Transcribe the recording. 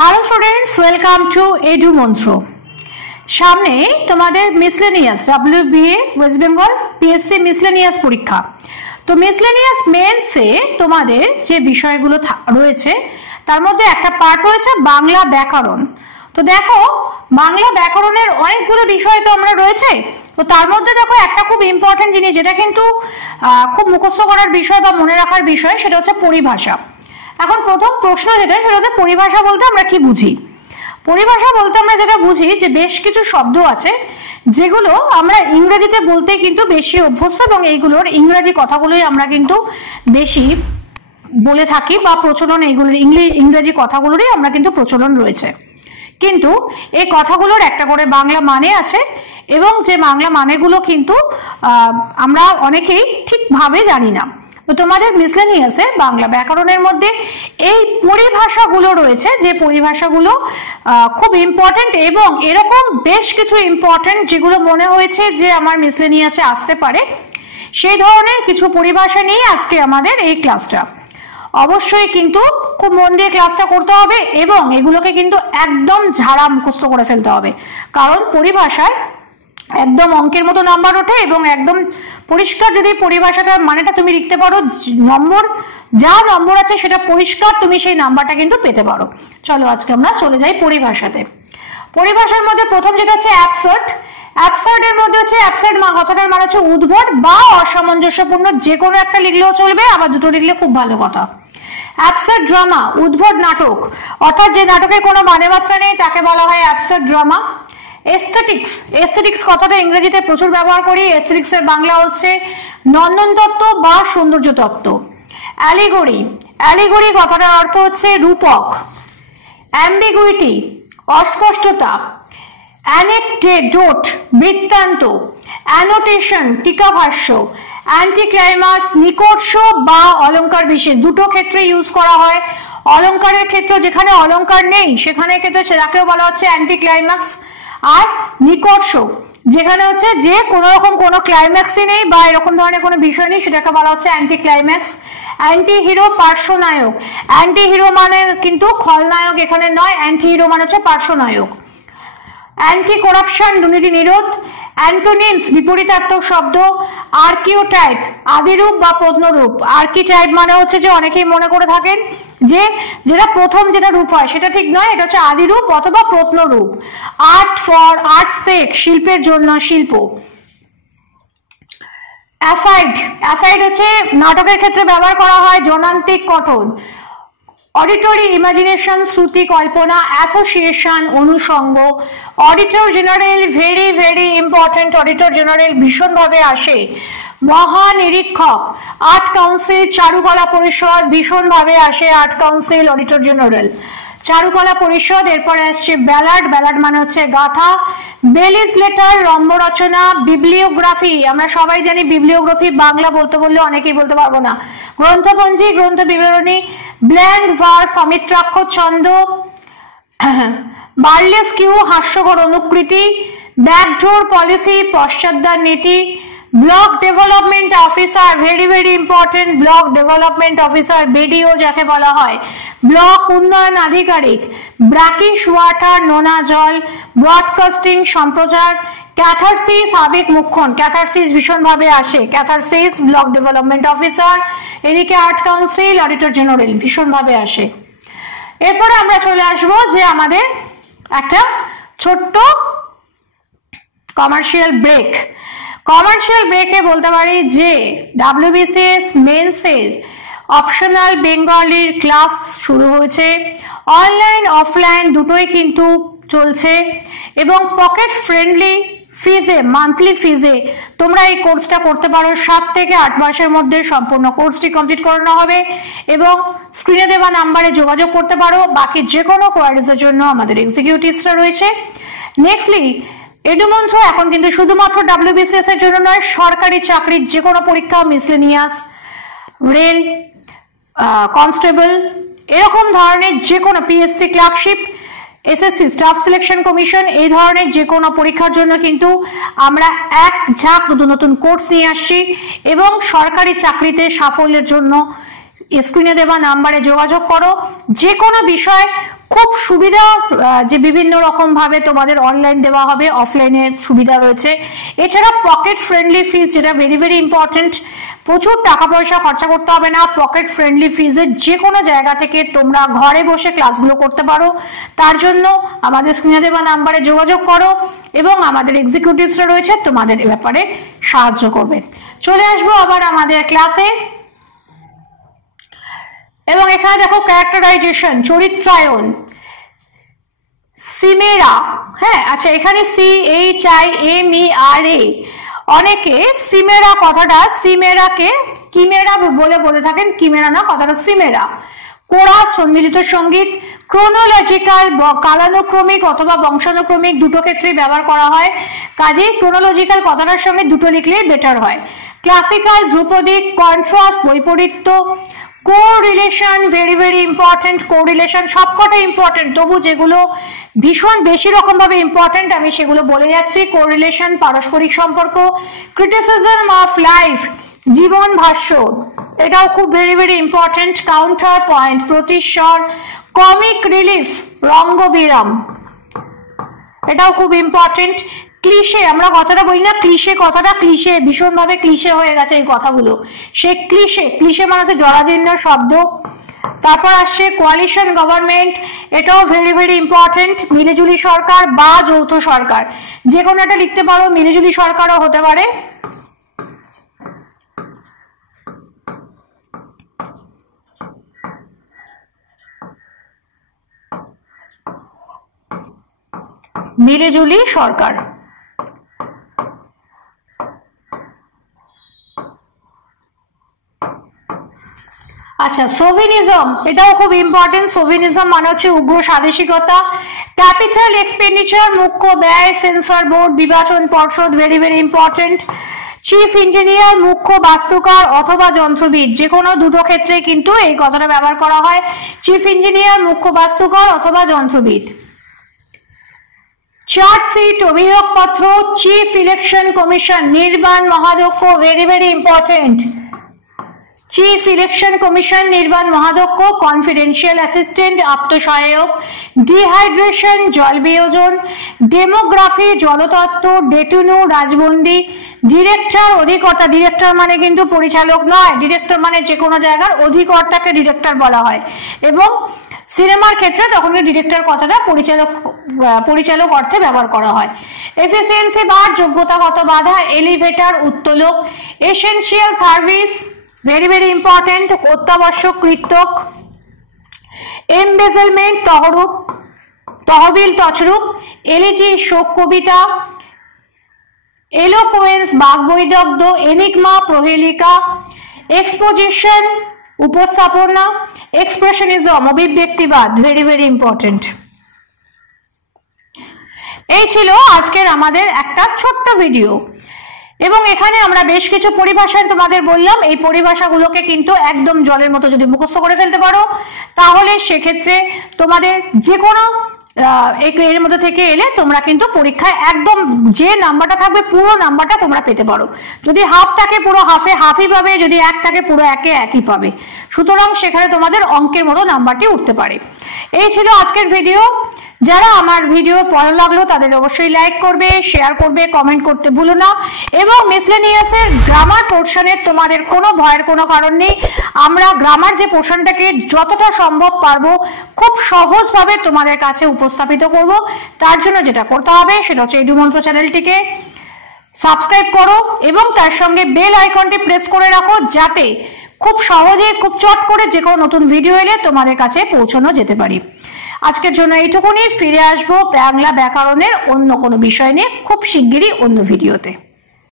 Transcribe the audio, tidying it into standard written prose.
Hello students, welcome to edu মন্ত্র। সামনে তোমাদের miscellaneous WBA West Bengal PSC miscellaneous পরীক্ষা। তো মিসলেনিয়াস মেন্সে তোমাদের যে বিষয়গুলো রয়েছে তার মধ্যে একটা পার্ট রয়েছে বাংলা ব্যাকরণ। তো দেখো, বাংলা ব্যাকরণের অনেকগুলো বিষয় তো আমরা রয়েছে। তো তার মধ্যে দেখো একটা খুব ইম্পর্টেন্ট জিনিস, যেটা কিন্তু খুব মুখস্থ করার বিষয় বা মনে রাখার বিষয়, সেটা হচ্ছে পরিভাষা। এখন প্রথম প্রশ্ন যেটা, সেটা হচ্ছে পরিভাষা বলতে আমরা কি বুঝি। পরিভাষা বলতে আমরা যেটা বুঝি যে বেশ কিছু শব্দ আছে যেগুলো আমরা ইংরেজিতে বলতে কিন্তু বেশি অভ্যস্ত, এবং এইগুলোর ইংরেজি কথাগুলোই আমরা কিন্তু বেশি বলে থাকি বা প্রচলন, এইগুলোর ইংরেজি কথাগুলোরই আমরা কিন্তু প্রচলন রয়েছে। কিন্তু এই কথাগুলোর একটা করে বাংলা মানে আছে, এবং যে বাংলা মানেগুলো কিন্তু আমরা অনেকেই ঠিকভাবে জানি না। তো তোমাদের মিসলেনিয়াসে বাংলা ব্যাকরণের মধ্যে এই পরিভাষাগুলো রয়েছে, যে পরিভাষাগুলো খুব ইম্পর্টেন্ট, এবং এরকম বেশ কিছু ইম্পর্টেন্ট যেগুলো মনে হয়েছে যে আমার মিসলেনিয়াসে আসতে পারে, সেই ধরনের কিছু পরিভাষা নিয়ে আজকে আমাদের এই ক্লাসটা। অবশ্যই কিন্তু খুব মন দিয়ে ক্লাসটা করতে হবে, এবং এগুলোকে কিন্তু একদম ঝাড়া মুখস্থ করে ফেলতে হবে, কারণ পরিভাষায় একদম অঙ্কের মতো নাম্বার ওঠে, এবং একদম পরিষ্কার যদি পরিভাষাটার মানেটা তুমি লিখতে পারো, নম্বর যা নম্বর আছে সেটা পরিষ্কার তুমি সেই নাম্বারটা কিন্তু পেতে পারো। চলো আজকে আমরা চলে যাই পরিভাষাতে। পরিভাষার মধ্যে প্রথম যেটা হচ্ছে অ্যাবসার্ড। অ্যাবসার্ড এর মধ্যে হচ্ছে অ্যাবসার্ড কথাটার মানে হচ্ছে উদ্ভট বা অসামঞ্জস্যপূর্ণ, যে কোনো একটা লিখলেও চলবে, আবার দুটো লিখলে খুব ভালো কথা। অ্যাবসার্ড ড্রামা, উদ্ভট নাটক, অর্থাৎ যে নাটকের কোনো মানে মাত্রা নেই তাকে বলা হয় অ্যাবসার্ড ড্রামা। এস্থেটিক্স, এস্থেটিক্স কথাটা ইংরেজিতে প্রচুর ব্যবহার করি। এস্থেটিক্স এর বাংলা হচ্ছে নন্দন তত্ত্ব বা সৌন্দর্য তত্ত্ব। অ্যালিগরি, অ্যালিগরি কথাটার অর্থ হচ্ছে রূপক। অ্যাম্বিগুইটি, অস্পষ্টতা। অ্যানেকডোট, বৃত্তান্ত। অ্যানোটেশন, টিকাভাষ্য। অ্যান্টিক্লাইমাস, নিকর্ষ বা অলংকার বিশেষ, দুটো ক্ষেত্রে ইউজ করা হয়। অলংকারের ক্ষেত্রে যেখানে অলংকার নেই সেখানে ক্ষেত্রে সেটাকেও বলা হচ্ছে অ্যান্টিক্লাইম্যাক্স। আর নিকর্ষ যেখানে হচ্ছে যে কোনো রকম কোনো ক্লাইম্যাক্সই নেই বা এরকম ধরনের কোনো বিষয় নেই, সেটাকে বলা হচ্ছে অ্যান্টি ক্লাইম্যাক্স। অ্যান্টি হিরো, পার্শ্বনায়ক। অ্যান্টি হিরো মানে কিন্তু খলনায়ক এখানে নয়, অ্যান্টি হিরো মানে হচ্ছে পার্শ্বনায়ক। অ্যান্টি করাপশন, দুর্নীতি নিরোধ। অ্যান্টোনিমস, বিপরীতার্থক শব্দ। আর্কিওটাইপ, আদিরূপ বা প্রত্নরূপ। আর্কিটাইপ মানে হচ্ছে যে অনেকেই মনে করে থাকেন যে যেটা প্রথম যেটা রূপ হয় সেটা ঠিক নয়, এটা হচ্ছে আদিরূপ অথবা প্রত্নরূপ। আর্ট ফর আর্ট সেক, শিল্পের জন্য শিল্প। অ্যাসাইড, অ্যাসাইড হচ্ছে নাটকের ক্ষেত্রে ব্যবহার করা হয়, জনান্তিক কথন। অডিটরি, ইমাজিনেশন, শ্রুতি, কল্পনা। অ্যাসোসিয়েশন, অনুষঙ্গ। Auditor general, very very important, auditor general ভীষণভাবে আসে। মহানিরীক্ষক, আর্ট কাউন্সিল, চারুকলা পরিষদ, ভীষণভাবে আসে আর্ট কাউন্সিল, অডিটর জেনারেল, চারুকলা পরিষদ। এরপরে আসছে ব্যালাড, ব্যালাড মানে হচ্ছে গাথা। বেলিজ লেটার, রম্য রচনা। বিবলিওগ্রাফি, আমরা সবাই জানি বিবলিওগ্রাফি বাংলা বলতে বললে অনেকেই বলতে পারবো না। গ্রন্থপঞ্জি, গ্রন্থ বিবরণী। ব্ল্যান্ড ভার্স, অমিত্রাক্ষর ছন্দ। বার্লেস্কিউ, হাস্যকর অনুকৃতি। ব্যাকডোর পলিসি, পশ্চাৎদ্বার নীতি। Block development officer, very very important, block development officer, BDO যাকে বলা হয়। ব্লক উন্নয়ন আধিকারিক। ব্র্যাকিশ ওয়াটার, নোনা জল। ব্রডকাস্টিং, সম্প্রচার। ক্যাথারসিস, আবেগ মুখ্যন, ক্যাথারসিস ভীষণভাবে আসে, ক্যাথারসিস, ব্লক ডেভেলপমেন্ট অফিসার। এদিকে আর্ট কাউন্সিল, অডিটর জেনারেল ভীষণভাবে আসে। এরপরে আমরা চলে আসবো যে আমাদের একটা ছোট্ট কমার্শিয়াল ব্রেক। কমার্শিয়াল ব্রেকে বলতে পারি যে WBCS মেন্সের অপশনাল বেঙ্গলির ক্লাস শুরু হয়েছে। অনলাইন অফলাইন দুটোই কিন্তু চলছে, এবং পকেট ফ্রেন্ডলি ফিজে, মান্থলি ফিজে তোমরা এই কোর্সটা করতে পারো। 7 থেকে 8 মাসের মধ্যে সম্পূর্ণ কোর্সটি কমপ্লিট করানো হবে, এবং স্ক্রিনে দেওয়া নাম্বারে যোগাযোগ করতে পারো। বাকি যে কোনো কোয়ারিজের জন্য আমাদের এক্সিকিউটিভসরা রয়েছে। নেক্সটলি এডুমন্ত্র এখন কিন্তু শুধুমাত্র WBCS এর জন্য নয়, সরকারি চাকরির যে কোনো পরীক্ষা, মিসলেনিয়াস, রেল, কনস্টেবল, এরকম ধরনের যে কোনো PSC clerkship, SSC staff selection commission, এই ধরনের যে কোনো পরীক্ষার জন্য কিন্তু আমরা এক ঝাঁক নতুন নতুন কোর্স নিয়ে আসছি, এবং সরকারি চাকরিতে সাফল্যের জন্য স্ক্রিনে দেওয়া নাম্বারে যোগাযোগ করো। যে কোনো বিষয় খুব সুবিধা, যে বিভিন্ন রকম ভাবে তোমাদের অনলাইন দেওয়া হবে, অফলাইনের সুবিধা রয়েছে। এছাড়া পকেট ফ্রেন্ডলি ফিজ, যেটা ভেরি ভেরি ইম্পর্টেন্ট, প্রচুর টাকা পয়সা খরচা করতে হবে না। পকেট ফ্রেন্ডলি ফিজে যে কোনো জায়গা থেকে তোমরা ঘরে বসে ক্লাসগুলো করতে পারো। তার জন্য আমাদের স্ক্রিনে দেওয়া নাম্বারে যোগাযোগ করো এবং আমাদের এক্সিকিউটিভসরা রয়েছে তোমাদের এ ব্যাপারে সাহায্য করবে। চলে আসবো আবার আমাদের ক্লাসে, এবং এখানে দেখো ক্যারেক্টারাইজেশন, চরিত্রায়ন, সিমেরা। হ্যাঁ, আচ্ছা, এখানে CHIMERA, অনেকে সিমেরা কথাটা সিমেরাকে কিমেরা বলে থাকেন, কিমেরা না, কথাটা সিমেরা। কোরাস, সম্মিলিত সঙ্গীত। ক্রোনোলজিক্যাল, কালানুক্রমিক অথবা বংশানুক্রমিক, দুটো ক্ষেত্রে ব্যবহার করা হয়, কাজেই ক্রোনোলজিক্যাল কথাটার সঙ্গে দুটো লিখলেই বেটার হয়। ক্লাসিক্যাল, ধ্রুপদী। কন্ট্রাস্ট, বৈপরীত্য। Correlation, very very important. Correlation সবকটা ইম্পর্টেন্ট, তবু যেগুলো ভীষণ বেশি রকম ভাবে ইম্পর্টেন্ট আমি সেগুলো বলে যাচ্ছি। কোরিলেশন, পারস্পরিক সম্পর্ক। ক্রিটিসিজম অফ লাইফ, জীবন ভাষ্য, এটাও খুব very very important. Counter point, প্রতিস্বর। কমিক রিলিফ, রঙ্গবিরাম, এটাও খুব ইম্পর্টেন্ট। ক্লিশে, আমরা কথাটা বলি না ক্লিশে, কথাটা ক্লিশে, ভীষণ ভাবে ক্লিশে হয়ে গেছে এই কথাগুলো। সে ক্লিশে মানে হচ্ছে জরাজীর্ণ শব্দ। তারপর আসছে কোয়ালিশন গভর্নমেন্ট, এটাও ভেরি ভেরি ইম্পর্টেন্ট। মিলেজুলি সরকার বা যৌথ সরকার, যে কোনো একটা লিখতে পারো, মিলেজুলি সরকারও হতে পারে। মিলেজুলি সরকার। আচ্ছা, সোভিনিজম, এটাও খুব ইম্পর্টেন্ট। সোভিনিজম মানে হচ্ছে উগ্র স্বাদেশিকতা। ক্যাপিটাল এক্সপেন্ডিচার, মুখ্য ব্যয়। সেন্সর বোর্ড, নির্বাচন পর্ষদ, very very important. Chief engineer, মুখ্য বাস্তুকার অথবা যন্ত্রবিদ, যে কোনো দুটো ক্ষেত্রে কিন্তু এই কথাটা ব্যবহার করা হয়। চিফ ইঞ্জিনিয়ার, মুখ্য বাস্তুকার অথবা যন্ত্রবিদ। চার্জশিট, অভিযোগপত্র। চিফ ইলেকশন কমিশন, নির্বাণ মহাধ্যক্ষ, very very important. Chief election commission, নির্বাণ মহাধ্যক্ষ। কনফিডেন্সিয়াল অ্যাসিস্ট্যান্ট, আত্মসহায়ক। ডিহাইড্রেশন, জল বিয়োজন। ডেমোগ্রাফি, জলতত্ত্ব। ডেটুনু, রাজবন্দি। ডিরেক্টর, অধিকর্তা। ডিরেক্টর মানে কিন্তু পরিচালক নয়, ডিরেক্টর মানে যে কোনো জায়গার অধিকর্তাকে ডিরেক্টর বলা হয়, এবং সিনেমার ক্ষেত্রে তখন ডিরেক্টর কথাটা পরিচালক অর্থে ব্যবহার করা হয়। এফিসিয়েন্সি বার, যোগ্যতাগত বাধা। এলিভেটর, উত্তোলক। Essential service, very very important, অত্যাবশ্যক কৃত্যক। এমবেজেলমেন্ট, তহবিল, তছরূপ। এলিজি, শোক কবিতা। এলোকোয়েন্স, বাকবৈদগ্ধ্য। এনিগমা, প্রহেলিকা। এক্সপোজিশন, উপস্থাপনা। Expressionism, অভিব্যক্তিবাদ, very very important. এই ছিল আজকের আমাদের একটা ছোট্ট ভিডিও, এবং এখানে আমরা বেশ কিছু পরিভাষা তোমাদের বললাম। এই পরিভাষাগুলোকে কিন্তু একদম জলের মতো যদি মুখস্থ করে ফেলতে পারো, তাহলে সেক্ষেত্রে তোমাদের যে কোনো এর মধ্যে থেকে এলে তোমরা কিন্তু পরীক্ষায় একদম যে নাম্বারটা থাকবে পুরো নাম্বারটা তোমরা পেতে পারো। যদি হাফ থাকে পুরো হাফই পাবে, যদি এক থাকে পুরো একই পাবে। সুতরাং সেখানে তোমাদের অঙ্কের মতো নাম্বারটি উঠতে পারে। এই ছিল আজকের ভিডিও। যারা আমার ভিডিও ভালো লাগলো তাদের অবশ্যই লাইক করবে, শেয়ার করবে, কমেন্ট করতে ভুলো না, এবং মিসলেনিয়াসের গ্রামার পোর্শনের তোমাদের কোনো ভয়ের কোনো কারণ নেই। আমরা গ্রামার যে পোর্শনটাকে যতটা সম্ভব পারবো খুব সহজভাবে তোমাদের কাছে উপস্থাপিত করব। তার জন্য যেটা করতে হবে সেটা হচ্ছে এডুমন্ত্র চ্যানেলটিকে সাবস্ক্রাইব করো এবং তার সঙ্গে বেল আইকনটি প্রেস করে রাখো, যাতে খুব সহজে খুব চট করে যে কোনো নতুন ভিডিও এলে তোমাদের কাছে পৌঁছানো যেতে পারি। আজকের জন্য এইটুকুনি। ফিরে আসবো বাংলা ব্যাকরণের অন্য কোনো বিষয় নিয়ে খুব শিগগিরই অন্য ভিডিওতে।